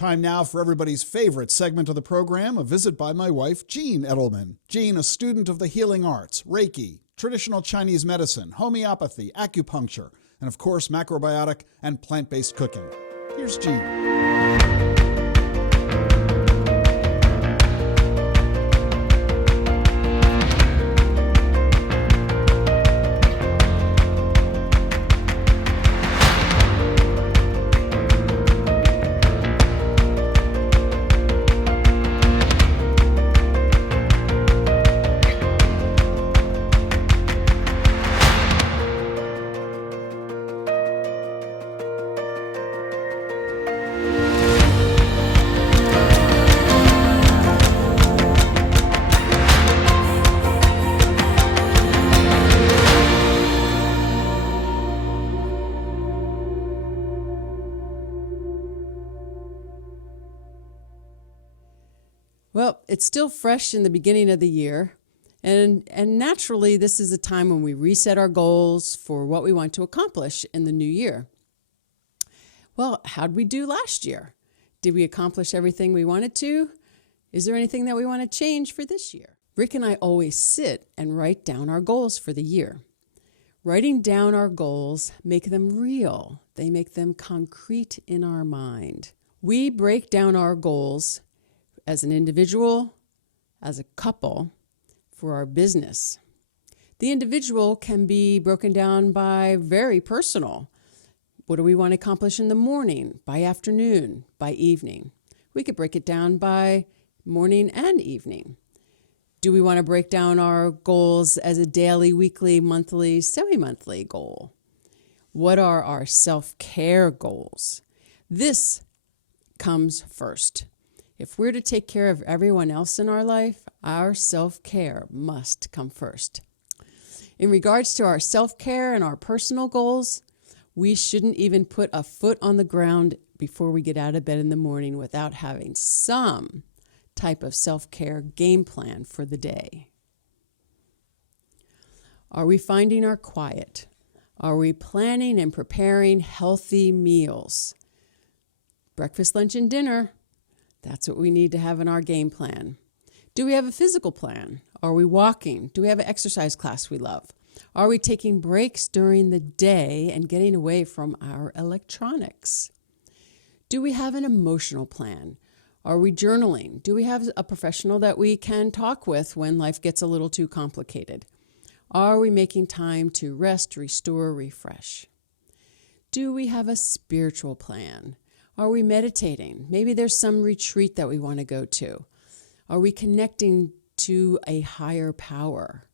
Time now for everybody's favorite segment of the program, a visit by my wife, Jean Edelman. Jean, a student of the healing arts, Reiki, traditional Chinese medicine, homeopathy, acupuncture, and of course, macrobiotic and plant-based cooking. Here's Jean. Well, it's still fresh in the beginning of the year, and naturally, this is a time when we reset our goals for what we want to accomplish in the new year. Well, how'd we do last year? Did we accomplish everything we wanted to? Is there anything that we want to change for this year? Rick and I always sit and write down our goals for the year. Writing down our goals make them real. They make them concrete in our mind. We break down our goals as an individual, as a couple, for our business. The individual can be broken down by very personal. What do we want to accomplish in the morning, by afternoon, by evening? We could break it down by morning and evening. Do we want to break down our goals as a daily, weekly, monthly, semi-monthly goal? What are our self-care goals? This comes first. If we're to take care of everyone else in our life, our self-care must come first. In regards to our self-care and our personal goals, we shouldn't even put a foot on the ground before we get out of bed in the morning without having some type of self-care game plan for the day. Are we finding our quiet? Are we planning and preparing healthy meals? Breakfast, lunch, and dinner. That's what we need to have in our game plan. Do we have a physical plan? Are we walking? Do we have an exercise class we love? Are we taking breaks during the day and getting away from our electronics? Do we have an emotional plan? Are we journaling? Do we have a professional that we can talk with when life gets a little too complicated? Are we making time to rest, restore, refresh? Do we have a spiritual plan? Are we meditating? Maybe there's some retreat that we want to go to. Are we connecting to a higher power?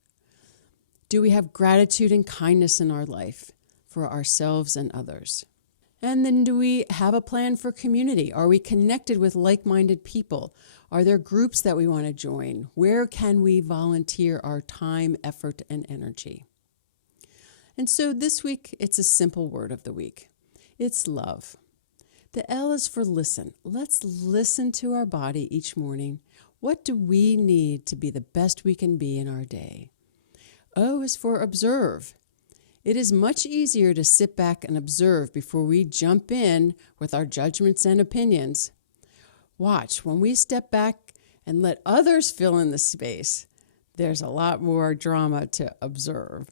Do we have gratitude and kindness in our life for ourselves and others? And then do we have a plan for community? Are we connected with like-minded people? Are there groups that we want to join? Where can we volunteer our time, effort, and energy? And so this week, it's a simple word of the week. It's love. The L is for listen. Let's listen to our body each morning. What do we need to be the best we can be in our day? O is for observe. It is much easier to sit back and observe before we jump in with our judgments and opinions. Watch, when we step back and let others fill in the space, there's a lot more drama to observe.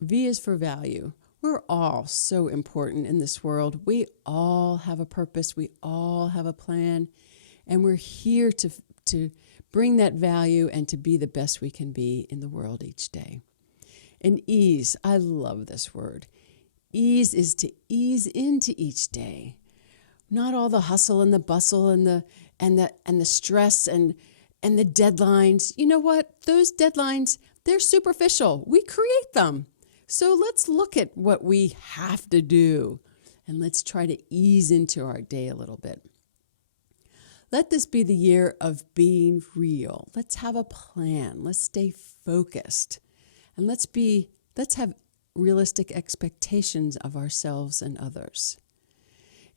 V is for value. We're all so important in this world. We all have a purpose. We all have a plan. And we're here to bring that value and to be the best we can be in the world each day. And ease, I love this word. Ease is to ease into each day. Not all the hustle and the bustle and the stress and the deadlines. You know what? Those deadlines, they're superficial. We create them. So let's look at what we have to do and let's try to ease into our day a little bit. Let this be the year of being real. Let's have a plan. Let's stay focused. And let's have realistic expectations of ourselves and others.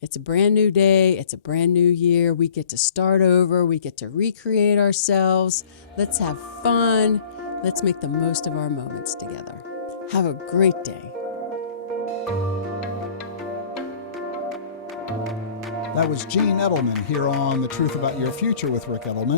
It's a brand new day. It's a brand new year. We get to start over. We get to recreate ourselves. Let's have fun. Let's make the most of our moments together. Have a great day. That was Gene Edelman here on The Truth About Your Future with Rick Edelman.